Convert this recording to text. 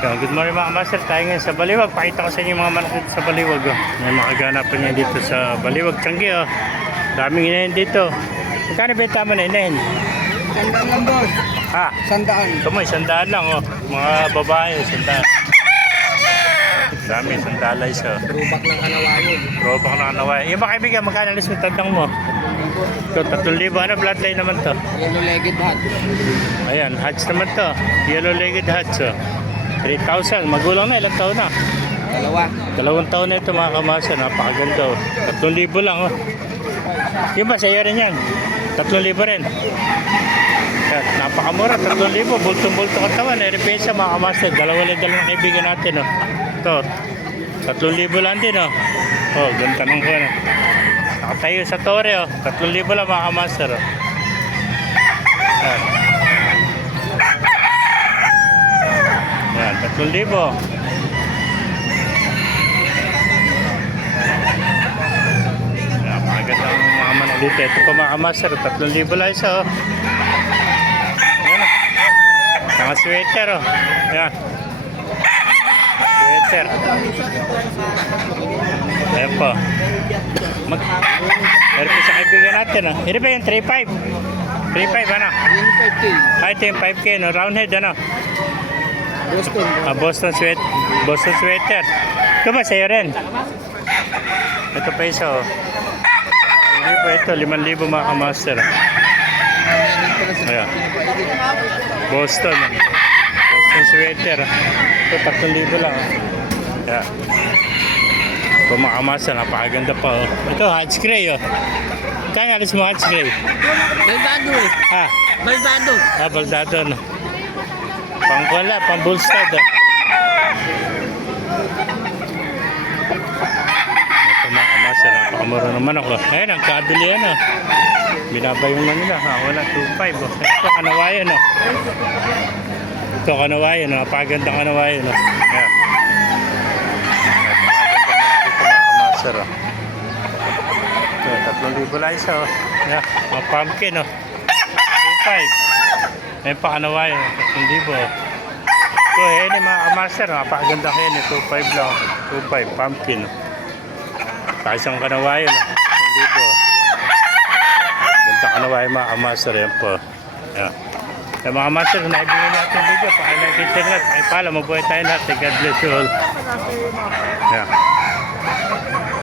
Yo, good morning mga master. Tayo ngayon sa Baliwag. Pakita ko sa inyo yung mga manok dito sa Baliwag. Oh. May mga ganapan niya dito sa Baliwag. Tiyanggi, oh. Daming inahin dito. Magkano benta mo na inahin? Sandaan lang, boss. Ha? Sandaan. Ito mo, 100 lang. Oh. Mga babae, 100. Dami, 100 isa. Throwback ng kanawayon. Robak na kanaway. Yung mga kaibigan, magkano alis mo tandang mo? Ito, 3,000. Ano bloodline naman to? Yellow-legged hat. Ayan, hats naman to. Yellow-legged hats. Oh. 3,000. Magulang na. Ilang taon na? Dalawa. 2 taon na ito mga kamasa. Napakaganda. Oh. 3,000 lang. Oh. Yung ba, sa'yo rin yan? 3,000 rin. Yan, napakamura. 3,000. Bultong-bulto katawan. Repesa mga kamasa. Dalawa kaibigan natin. Oh. Ito. 3,000 lang din. Oh, oh ganda ng ko. Nakatayo sa tore. Oh. 3,000 lang mga kamasa. Oh. Yan. Yan, 3,000. Napakaganda ang mga manok dito. Ito pa mga kamaster, 3,000 lang isa. Oh. Yan. Mga sweater. Oh. Yan. Sweater. Ayan po. Meron po sa kaibigan natin. Oh. Ito ba yung 3,500? 3,500 ano? Yung 5K. Ay, ito yung 5K. No? Round head ano? Boston. Boston sweater. Ito ba sa'yo rin? Ito pa isa. Oh. Hindi po ito. 5,000 mga kamaster. Ayan. Boston sweater. Ito 3,000 lang. Ayan. Ito mga kamaster. Napakaganda pa. Oh. Ito hot spray. Oh. Kaya alis mo hot spray? Baldado eh. Ha? Baldado. Baldado. No? Pangkuala, pambulstad. Ah. Ito mga kamaster. Napakamura naman ako. Ayan, ang kabili yan. Oh. Binabayong na nila. Ha? Wala, 2,500. Oh. Ito kanawayan. Oh. Ito kanawayan. Oh. Napagandang kanawayan. Oh. Ayan. Napagandang mga ito, 3,000 lang isa. Oh. Ayan, mga pumpkin. Oh. 2,500. Ayan pa kanawayan. 3,000. Oh. Ito, ayan yung mga kamaster. Napakagandang yan. 2,500 lang. 2,500. Pumpkin. Saka isang kanawayan. 1,000. Ganda kanawayan mga kamaster. Ayan po. Ayan. Yung mga kamaster, naibigyan natin video. Pakilike internet. Pakipala. Mabuhay tayo natin. God bless you all. Ayan.